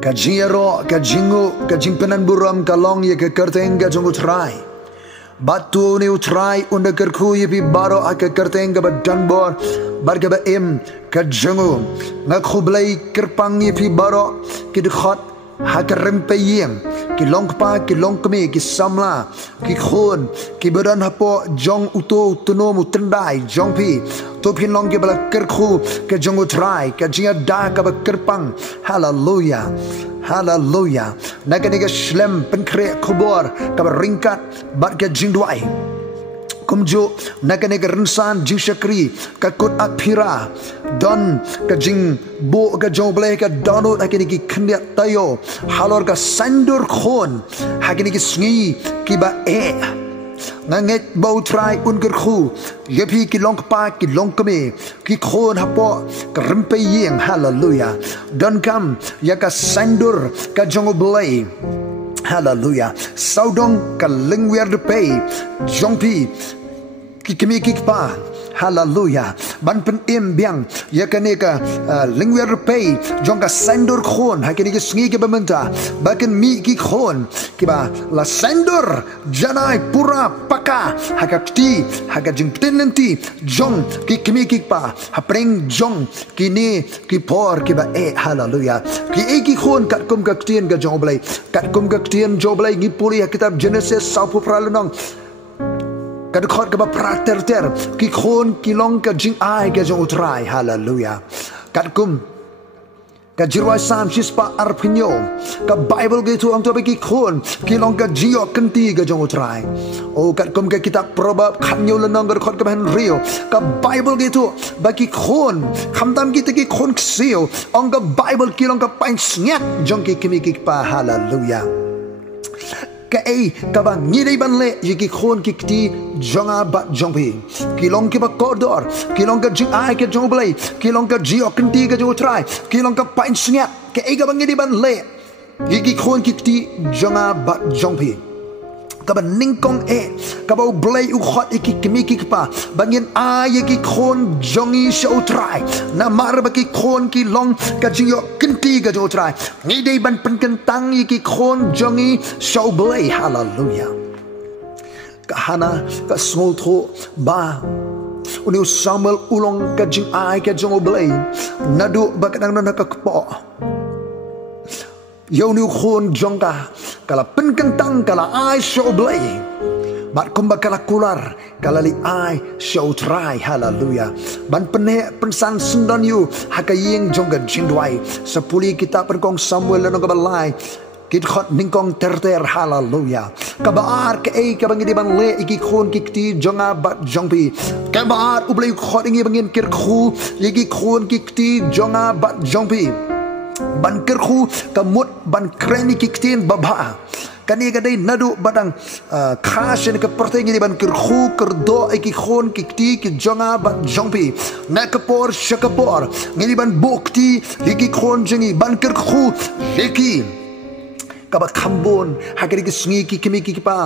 ka jingero ka jingu ka jingpenan buram ka long ye ka kerteng ka jong U Trai batu ni U Trai unda kerku ye pi baroh ka kerteng ka danbor bar ka em ka jongu nga U Blei kerpang ye pi baroh ki dekhot ha ka rympei ïing ki longpa ki longkme ki samla ki khun ki badan hapo jong uto utonom utendai jong pi to pin long ke bala kerku ke jong U Trai ka jinga da ka ba kerpang hallelujah hallelujah nakani ka shlem penkre khubor ka ba ringkat bat ka jingdwai kumjo nakane ka rinsan jing syakri ka kut aphira don ka jing bo ka jong Blei ka donut hakini ki kine tayo halor ka saiñdur khun hakini ki sngi kiba nganget U Trai unker khu yepi ki longpa ki longkme ki khun hapo ka rympei ïing hallelujah don kam ya ka saiñdur ka jong Blei hallelujah saudong ka rympei jongpi ki kemi ki pa hallelujah ban pen em biang ya kane ka rympei jong ka saiñdur khun hakini ki sngi ke bamenta baken mi ki khun ki ba la saiñdur janai pura paka hakakti hakajing tenenti jong ki kemi ki pa hapreng jong kine ki por ki ba hallelujah ki ki khun kat kum ka tien ka jong Blei kat kum ka tien jong Blei ngipuri kitab Genesis saupu pralenong kadkhot ka ba prater ki khon ki long ka jing ai ka jong U Trai hallelujah katkum ka jirwai sam shispa arpinyo ka bible gitu ang to ki khon ki long ka jio kenti ka jong U Trai o katkum ka kitab probab khanyo lanong kadkhot ka ban rio ka bible gitu ba ki khon khamdam kita ki khon ksio ang ka bible ki long ka pain snyak jong ki kimi ki pa hallelujah ka ka ba ngidei ban le yiki khon ki kti jonga ba jongpi kilong ki ba kodor kilong ka jing ai ka jong Blei kilong ka jio kenti ka jong U Trai kilong ka pain snyak ka ba ngidei ban le yiki khon ki kti jonga ba jongpi ka ba ningkong ka ba U Blei u khot iki kimi ki pa bangin yiki khon jongi sha U Trai na mar ba ki khon ki long ka jio kenti ka jong U Trai ngidei ban penkentang yiki khon jongi sha U Blei hallelujah kahana ka smol tho ba uni Samuel ulong ka jing ai ka jong U Blei nadu ba kadang na ka kpo yo ni khon jongka kala penkentang kala ai sha U Blei bat kumba kala kular kala li ai sha U Trai hallelujah ban pene pensan sundon yu hakaying jongga jingdwai sepuli kita perkong Samuel lan ka balai kit khot ningkong terter hallelujah kabar ke ka bangi ban le iki khon kikti jonga bat jongpi kabar U Blei khot ingi bangin kir khu iki khon kikti jonga bat jongpi ban kerkhu kamut ban kreni kiktin babha kani gadai nadu badang khashen ke pertengi ban kerkhu kerdo iki khon kikti ki jonga bat jongpi nakapor shakapor ngini ban bukti iki khon jengi ban kerkhu iki kaba khambon hakari ki sngi ki kimi ki pa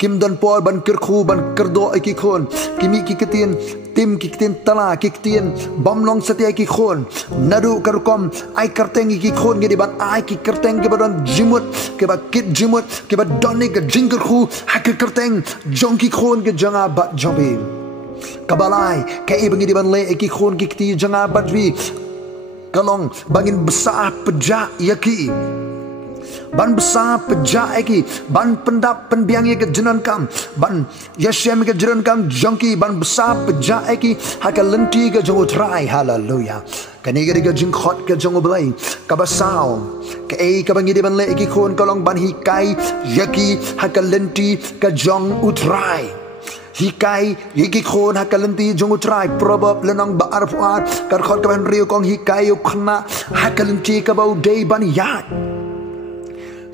kimdon por ban kerkhu ban kerdo iki khon kimi ki kitin tim ki kitin tala ki kitin bamlong satia ki khon nadu karukom ai kerteng ki khon ngedi ban ai ki kerteng ki badon jimut ke ba kit jimut ke ba doni ke jingkerkhu hak kerteng jong ki khon ke janga bat jobi kabalai ke ibngi di ban le ki khon ki kiti janga bat wi kalong bangin besar pejak yaki ban besar pejak eki ban pendap penbiang ye ke jenon kam ban yashem ke jenon kam jongki ban besar pejak eki haka lenti ke jong U Trai hallelujah kani ke jingkhot ke jong U Blei ka basau ke ka bangi de ban le eki khon kolong ban hikai yaki haka lenti ke jong U Trai hikai yiki khon hakalenti jong U Trai probab lenong ba arfuat kar khot ka ban rio kong hikai khna hakalenti ka bau dei ban yak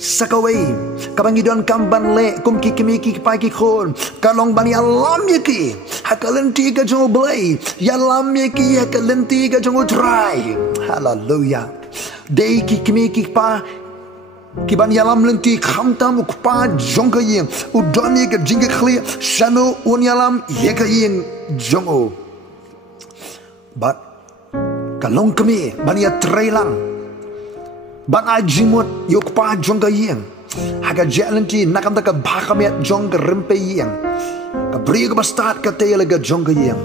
sakaway kabangidon kamban le kum kikimi kipai ki khon kalong bani alam yaki hakalenti ka jong U Blei yalam yaki hakalenti ka jong U Trai hallelujah dei kikimi kipa kiban yalam lenti khamtam ukpa jong ka yin udoni ka jinga khli shano un yalam ye ka yin jong O but kalong kami bani trailang ban ai jimut yok pa jong ka ïing haga jalenti nakam ka bhakamet jong ka rympei ïing ka bri ka bastat ka tele ka jong ka ïing.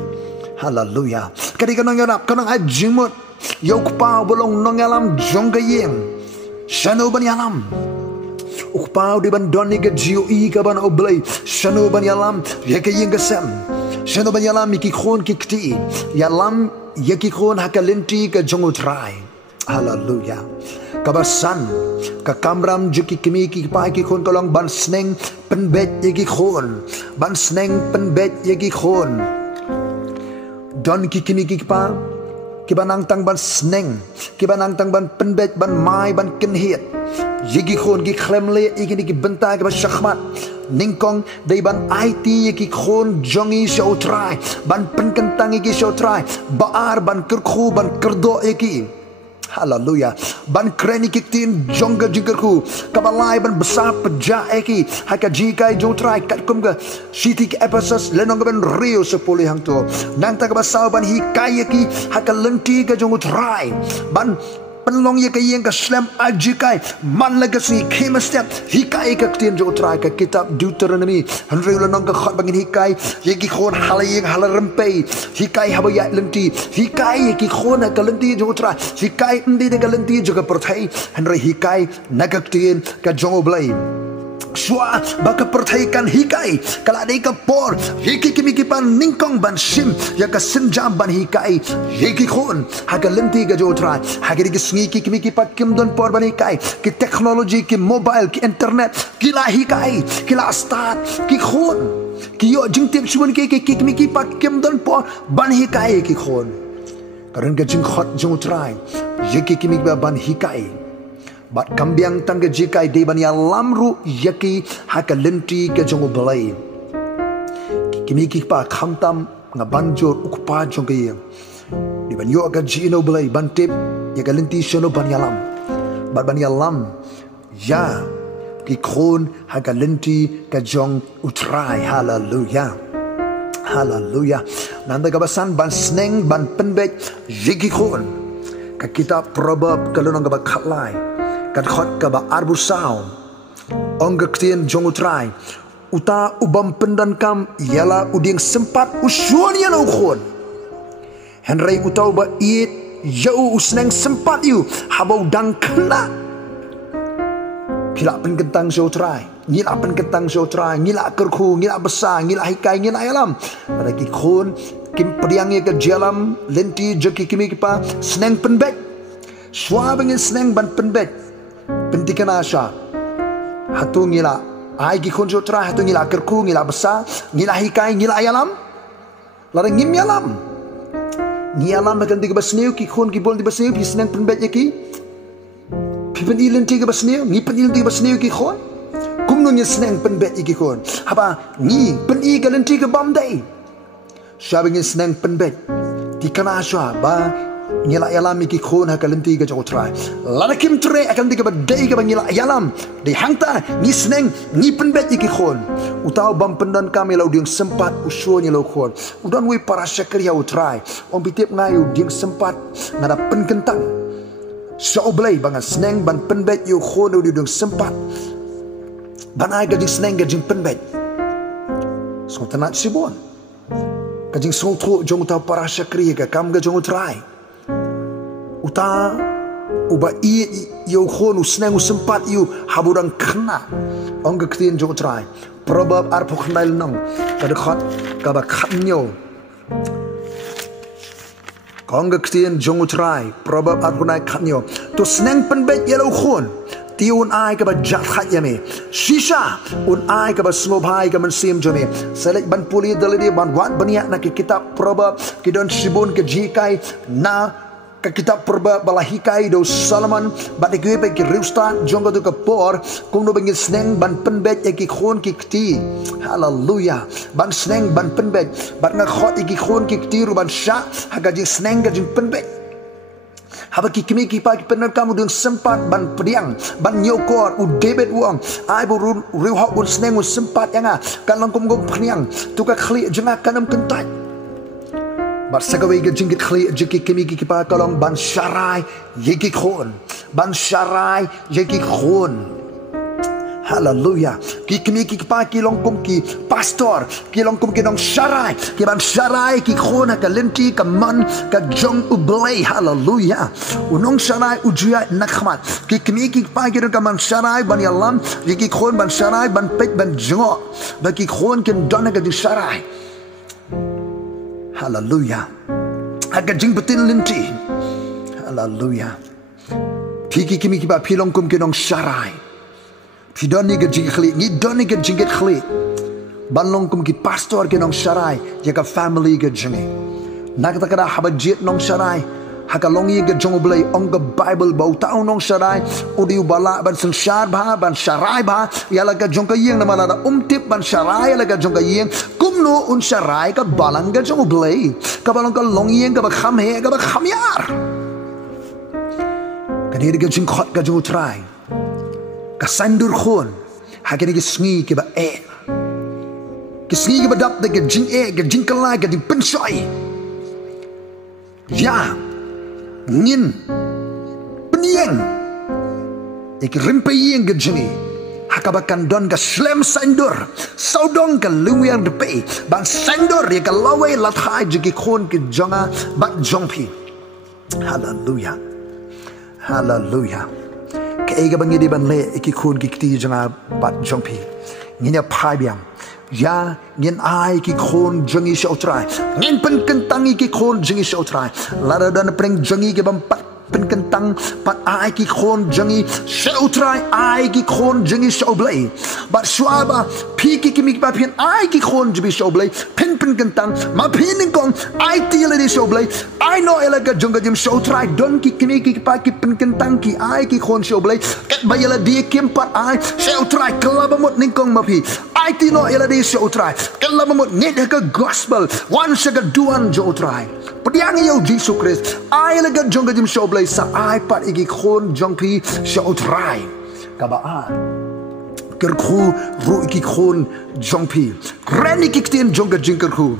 Hallelujah. Kadi ka nang yarap ka nang ai jimut yok pa bolong nong yalam jong ka ïing shano ban yalam ukpau di ban doni ka GOE ka ban U Blei shano ban yalam yeke ïingsyiem shano ban yalam ki khun ki kti yalam yeki khun hakalenti ka jong U Trai. Hallelujah. Kabasan ka kamram juki kimi ki pai ki khun kolong ban sneng penbet yeki khun ban sneng penbet yeki khun don ki kimi ki pa ki banang tang ban sneng ki banang tang ban penbet ban mai ban kinhiet yeki khun ki kremle ikini ki bentai ka shachmat ningkong dai ban IT yeki khun jongi U Trai ban penkentang yeki U Trai baar ban kerkhu ban kerdo yeki. Hallelujah. Ban kreni kiktin jongga jingkerku kabalai ban besar peja eki haka jikai U Trai kat kum ke sitik episode lenong ban rio sepuluh hang tu nang tak basau ban hikai eki haka lenti ke U Trai ban penlong ye ke ïing ka slam ajikai man legacy khima step hikai ka ktin U Trai ka kitab Deuteronomy hanreu lenong ka khot bangin hikai ye ki khon halaying rympei hikai haba ya lenti hikai ye ki khon ka lenti U Trai hikai ndi ka lenti juga perthai hanrei hikai nagaktin ka jong U Blei Swa baka perthaikan hikai kala dei ka por hiki kimi ki pan ningkong ban sim ya ka sinjam ban hikai hiki khon haga lenti ga U Trai haga ki sngi ki kimi ki pa bymdon por ban hikai ki technology ki mobile ki internet kila hikai kila start ki khon ki yo jingtip chuan ki kimi ki pa bymdon por ban hikai ki khon karon ga jing khot U Trai hiki kimi ban hikai bat kambiang tangga jikai di bani lamru yaki haka lenti ke jong U Blei kimi ki pa khamtam nga banjor ukpa jong ke di ban yo ga jino Blei bantip ya ga lenti shono bani alam bat bani alam ya ki khon haka lenti ke jong U Trai. Hallelujah. Hallelujah. Nanda gabasan ban sneng ban penbet yiki khon ka kitab proverb kalunang ga khatlai kan khot ka ba arbusau onggaktian jong U Trai uta ubam pendan kam yala uding sempat usuan yala ukhon henrei utau ba it yau usneng sempat yu habau dang kena kila penkentang U Trai ngila penkentang U Trai ngila kerku ngila besar ngila hikai ngila yalam pada ki khon kim priangnya ke jalam lenti jeki kimi kipa sneng penbet swabengin sneng ban penbet pendikan asya hatu ngila ai ki khun U Trai hatu ngila kerku ngila besar ngila hikai ngila ayalam larang ngim yalam ngialam makan tiga basniu ki khun ki bol di basniu ki senang penbet yaki pipen ilen tiga basniu ngi pen ilen tiga basniu ki khun kumno nya senang penbet yaki khun haba ngi pen i galen tiga bamdai syabingin senang penbet di kana asya ba ngila yalam ki khon hakalenti ga U Trai lalakim tre akan tiga badai ga ngila yalam di hangta ni sneng ni penbet ki khon utau bam pendan kami lau ding sempat usuanya lau khon udan wi para syakriya U Trai om bitip ngayu ding sempat ngada penkentang U Blei bangan sneng ban penbet yu khon udi ding sempat ban ai ga ding sneng ga ding penbet so tanat sibon ka ding so tro jong utau para syakriya ga kam ga jong U Trai uta uba i yo khon usneng sempat yu haburang kena ongga ktin U Trai probab ar pokhnal nong kada khat ka ba khanyo ongga ktin U Trai probab ar pokhnal khanyo to sneng penbet yelo khon tiun ai ka ba jat khat yame shisha un ai ka ba smobhai ka man sim jome selek ban puli dalidi ban wat bania na ki kitab probab ki don sibun ke jikai na ka kitab perba balahikai do Solomon bat ikwe pe ki riustan jonga do ka por kung no bengin sneng ban penbet ki khon ki kti. Hallelujah. Ban sneng ban penbet bat nga khot ki khon ki kti ru ban sha haga jing sneng ga jing penbet haba ki kimi ki pa ki penan kamu dung sempat ban pediang ban nyokor u debet wong ai bu riu hok un sneng un sempat yang kan langkum gom peniang tu ka khli jenga kanam kentai bat sagawai ga jingit khli jiki kimi ki pa kalong ban sharai yiki khon ban syarai ye ki khun. Hallelujah. Ki kini ki pa ki longkum ki pastor ki longkum ki dong syarai ki ban syarai ki khona ka lenti ka man ka jong U Blei. Hallelujah. Unong syarai ujia nakhmat ki kini ki pa ki dong ka man syarai ban yalam ki khon ban syarai ban pet ban jongo ba ki khon ken don ka di syarai. Hallelujah. Aga jing betin lenti. Hallelujah. Ki kimi ki pa pi longkum ki dong syarai. Pidoni ke jing khli, ni doni ke jinget khli. Banlong kum ki pastor ke nong syarai, ya ka family ke jingi. Nak ta kada haba jet nong syarai, haka longi ke jong Blei ong ke Bible bau tau nong syarai, udi bala ban sengsyar ba ban syarai ba, ya la ka jong ka yeng nama la tip ban syarai la ka jong ka yeng. Kumno un syarai ka balang ke jong Blei, ka balong ka longi yeng ka ba kham he ka ba kham yar. Kaniri ke jing khot ka jong U Trai. Ka saiñdur khun hakini ki sngi ki ba ki sngi ki ba dap de ki jing ki jing kalai ki jing pensoi ya ngin penieng ki rympei ïing ki jingi hakabakan don ka slem saiñdur saudong ka luwiang de pe ban saiñdur ya ka lawe lathai jiki khun ki jonga bat jongpi. Hallelujah. Hallelujah. Ega bangi di ban le iki khun ki ti janga bat jongpi nginya phai biam ya ngin ai ki khun jangi U Trai ngin pen kentang ki khun jangi U Trai lara dan preng jangi ki bam pat pen kentang pat ai ki khun jangi U Trai ai ki khun jangi U Blei bat swaba pi ki kimi ba pin ai ki khun jibi U Blei pen kentang ma pin kong ai ti le di U Blei ai no elaga jonga jim U Trai don ki kimi ki pa ki pen kentang ki ai ki khun U Blei kat bayala di kim pat ai U Trai kelabamut ningkong ma pi ai ti no ela di U Trai kelabamut ngit ka gospel wan shaga duan U Trai pediang yo Jesus Christ ai elaga jonga jim U Blei sa ai pat iki khun jongpi U Trai ka ba a kerku ru iki khun jongpi kren iki tin jonga jing kerku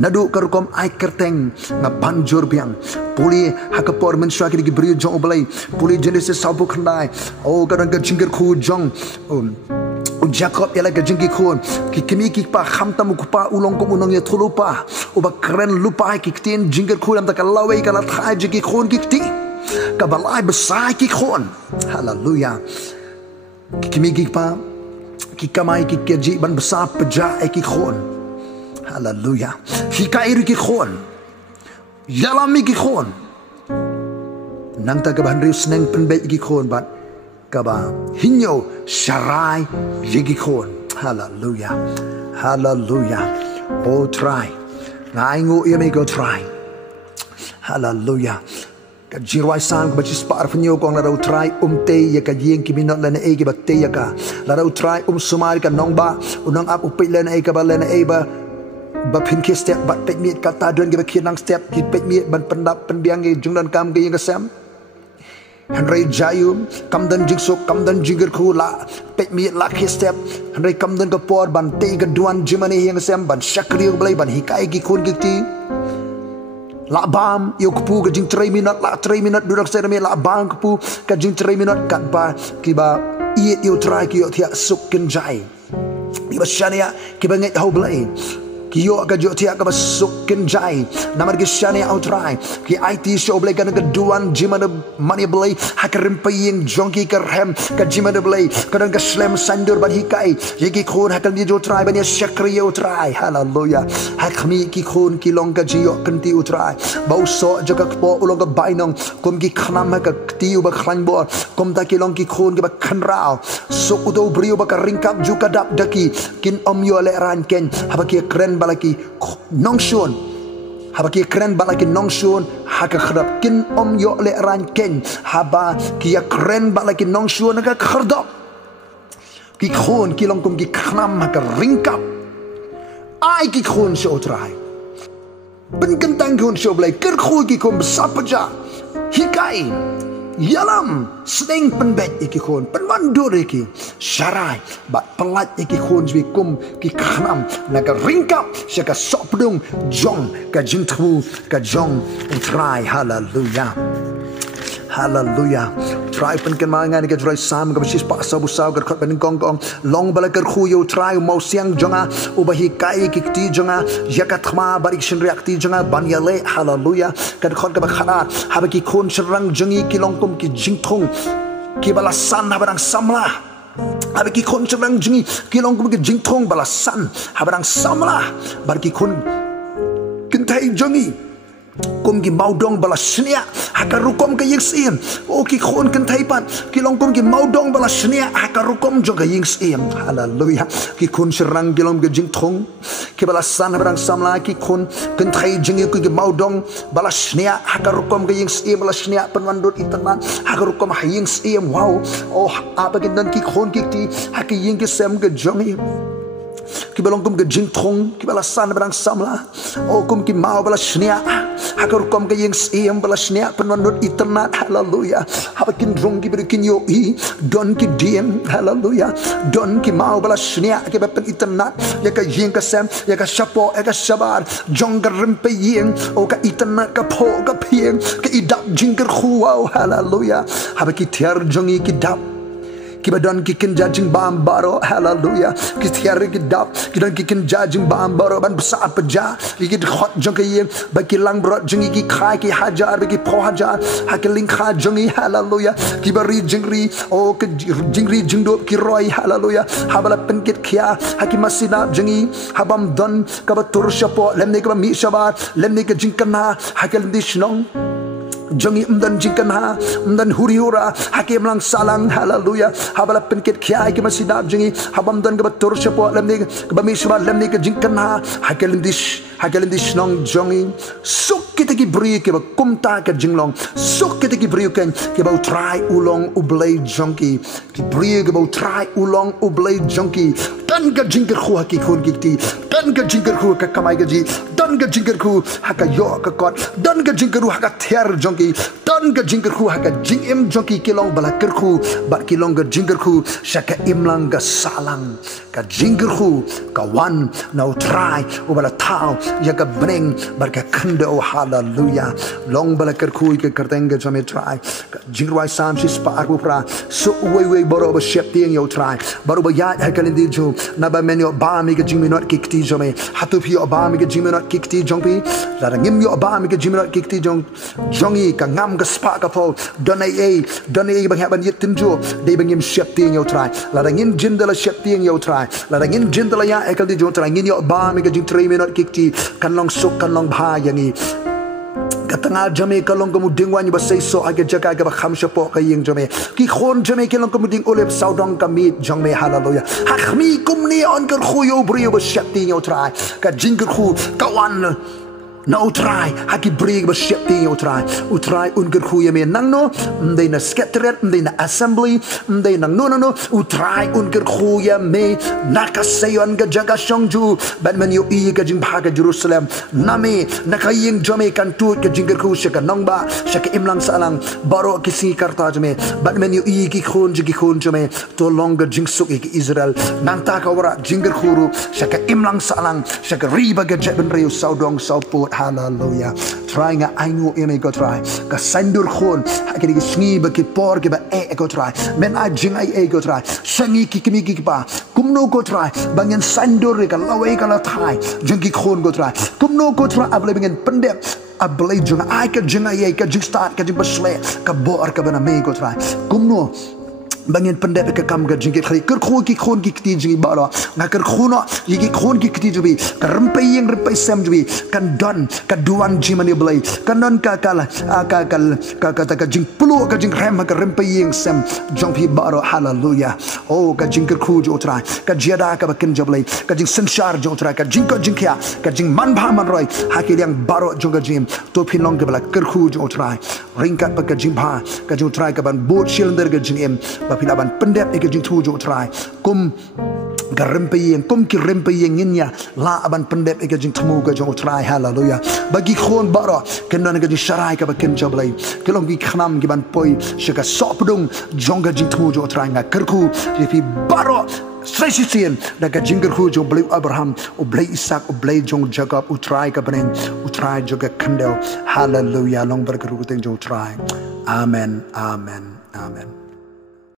nadu rukom ai kerteng na banjur biang puli hakapor mensua ki beri jong U Blei puli jenis sabu khandai oh kadang ka jingger khu jong Jacob ya laga jingki khun ki kimi ki pa khamtam ku pa ulong ko unong ya thulupa uba kren lupa ki tin jingger khun am ta lawe ka la thai jingki khun ki ti ka balai besai ki khun. Hallelujah. Ki kimi ki pa ki kamai ki keji ban besar peja ki khun. Hallelujah. Hikairu ki khun yalami ki khun nang ta ka ban riu sneng penbe ki khun bat kaba hinyo syarai yigi khon. Hallelujah. Hallelujah. U Trai ngai ngu yemi go try. Hallelujah. Ka jirwai sang ba chis par fnyo kong la U Trai te ya ka yeng ki minot la na e ki ba te ya ka la U Trai sumari ka nong ba unang ap upi la na e ka ba la na e ba pynkit step bat pet miet kata don ki ba kinang step ki pet miet ban pendap pendiang ki jungdan kam ki yang sam Henry Jayum, kamdan jingsuk, kamdan jingger ku la, pet miet la ki step, Henry kamdan kapor ban te gaduan jimani yang sem ban syakri U Blei ban hikai ki kun ki ti. La bam yo kupu ka jing 3 minut la 3 minut durak serme la bam kupu ka jing 3 minut kat ba ki ba iet U Trai ki yo thiar suk kynja. Ki ba shniah ki ba nget U Blei. Ki yo ka jo thiar ka ba suk kynja. Namar ki shniah U Trai ki IT U Blei ka gaduan jimana mani Blei ha ka rympei ïing jong ki ka rem ka jimana Blei ka ka slem saiñdur ban hikai yegi khun ha ka ni U Trai ban ya syakri U Trai. Hallelujah. Ha khmi ki khun ki long ka jiyo kenti U Trai bau so jaga po ulong ka bainong kum ki khnam ha ka ti u ba khlan bo kum ta ki long ki khun ki ba khanrao so udo brio ba ka ringkap ju ka dap daki kin yo le ran ken ha ba ki kren balaki nongshon haba ki kren balaki nongshon ha ka khrap kin yo le ran ken haba ki ya kren balaki nongshon ka khrdop ki khun ki long kum ki khnam ha ka ringkap ai ki khun U Trai ben kentang khun U Blei ker khu ki kum sapaja hikai yalam sedeng penbet iki khun penmandur iki syarai bat pelat iki khun jwi kum ki khnam naga ringkap syaka sok pedung jong ka jingthung ka jong U Trai. Hallelujah. Hallelujah. Try pen kan mangan ke try sam ke sis pa sabu saw ke khot pen kong kong long bala ker khu U Trai mau siang jonga ubahi kai kikti jonga yakat khma barik shin reakti jonga banyale. Hallelujah. Kan khot ke khana haba ki khun shynrang jongi ki longkom ki jingthung ki balasan habarang samla. Haba ki khun shynrang jongi ki longkom ki jingthung balasan habarang samla bar ki khun kynthei jongi kum ki mawdong bala shniah haka rukom ke ïingsyiem o ki khun kynthei pan ki long kum ki mawdong bala shniah haka rukom jong ke ïingsyiem. Hallelujah. Ki khun shynrang ki long ke jingthung ki bala san barang samla ki khun kynthei jingi ki mawdong bala shniah haka rukom ke ïingsyiem bala shniah penwandut itanan haka rukom ha ïingsyiem. Wow. Oh apa kindan ki khun ki ti haka ïingsyiem ke jongi ki balong kum ke jingthung ki bala san barang samla o kum ki mau bala shniah hakar kum ke ïingsyiem bala shniah penwandut iternat. Hallelujah. Haba kin drong ki berikin yo I don ki diem. Hallelujah. Don ki mau bala shniah ki bepen iternat ya ka ïingsyiem ya ka shapo ya ka shabar jong ka rympei ïing o ka iternat ka po ka pieng ka idap jingker khuau. Hallelujah. Haba ki thiar jongi ki dap kibadon ki kynja jingbam baroh. Hallelujah. Ki thiar ki dap kidon ki kynja jingbam baroh ban besar peja ki khot jong ke ïing bagi langbrot jongi ki khai ki hajar bagi po hajar hak lyngkha jongi. Hallelujah. Ki bari jingri o ke jingri jingdop ki roy. Hallelujah. habala pynkit khia hak masi jongi bymdon ka batur shapo lemne ka mi shabar lemne ka jingkana hak lemdi shnong jongi jingkana huriura hakim lang salang. Hallelujah. habala pynkit khia ki masidab jongi bymdon ka batur shapo lemni ka bamiswa lemni ka jingkana hakim dish nong jongi suk kita ki bri ke ba kumta ka jinglong suk kita ki bri kan ke ba U Trai ulong U Blei jongi ki bri ke ba U Trai ulong U Blei jongi dan ka jingker khu ki khun ki ti dan ka jingker khu ka kamai ka ji dan ka jingker khu haka yo ka kot dan ka jingker khu haka thiar jongi dan ka jingker khu haka jingem jongi kilong bala ker khu ba kilong ka jingker khu shaka imlang ka salang ka jingker khu ka wan na U Trai u bala tau ya ka bring bar ka khndo. Hallelujah. Long bala ker khu ke kerteng ka jame try jingwai sam sis pa aku pra so we baroh ba shep tiang U Trai baroh ba ya hakalin di jo na ba menyo ba mi ka jingminot kikti jome hatu phi ba mi ka jingminot kikti jongpi la ngim yo ba mi ka jingminot kikti jong jongi ka ngam ka spa ka po donai bang ban yit tinjo de bangim shep tiang U Trai la ngin jindala shep tiang U Trai la ngin jindala ya ekal di jo Trai ngin yo ba mi ka jing 3 minute kikti kan long suk kan long bha yangi katanga jame kalong kamuding wani ba say so aga jaga ga ba kham shapo ka ying jame ki khon jame kalong kamuding olep saudong kamit jong me. Hallelujah. hakhmi kumni on kar khuyo brio ba shakti U Trai ka jingker khu kawan na U Trai haki brig ba shepting U Trai unker khu yame nang no mday na secretariat mday na assembly mday nang no U Trai unker khu yame nakasayon ga jaga shongju ban man yo I ga jing bhaga Jerusalem name nakaying jame kan tu ga jingker khu shaka nongba shaka imlang salang baroh kisi karta jame ban man yo I ki khun jame to longer jing suk ki Israel nang ta ka wara jingker khuru shaka imlang salang shaka riba ga jaben reu saudong sauput. Hallelujah. Try nga ainu ime go try ka saiñdur khun hakiri ki sngi ba ki por ki ba go try men a jing ai go try sngi ki kimi ki pa kumno go try bangen saiñdur ka lawai ka la thai jing ki khun go try kumno go try able bangen pendep ablay jung ai ka jing ai ka jing start ka jing basle ka bor ka bana me go try kumno bangin pendek ke kam ga jingit khari ker khu ki khon ki kti jingi bala na ker khuno yigi khon ki kti jubi ka rympei sem jubi kan don ka duan jimani blai kan don ka kala ka jing pulu ka jing rem ka rympei sem jong pi baro. Hallelujah. Oh ka jing ker khu jo trai ka jiada ka bakin jablai ka jing senshar jo trai ka jing khia ka jing man bha man roi hakil yang baro jong ga jim to phin long ke bala ker khu jo trai ringkat pa ka jing bha ka jo trai ka ban boot cylinder ga jing em pilaban pendep ke jing tu Jo Trai kum ga rympei kum ki rympei nginya la aban pendep ke jing tmu ga Jo Trai. Hallelujah. bagi khon baroh kenan ga jing sharai ka bakin jablai kelong gi khnam gi ban poi shika sopdung jong ga jing tu Jo Trai nga kerku pi baroh Sraisisian daga jingger khu Jo Blei Abraham U Blei Isaac U Blei Jong Jacob U Trai ka baneng U Trai juga kendel. Hallelujah. Long berkeru teng Jo Trai. Amen, amen, amen.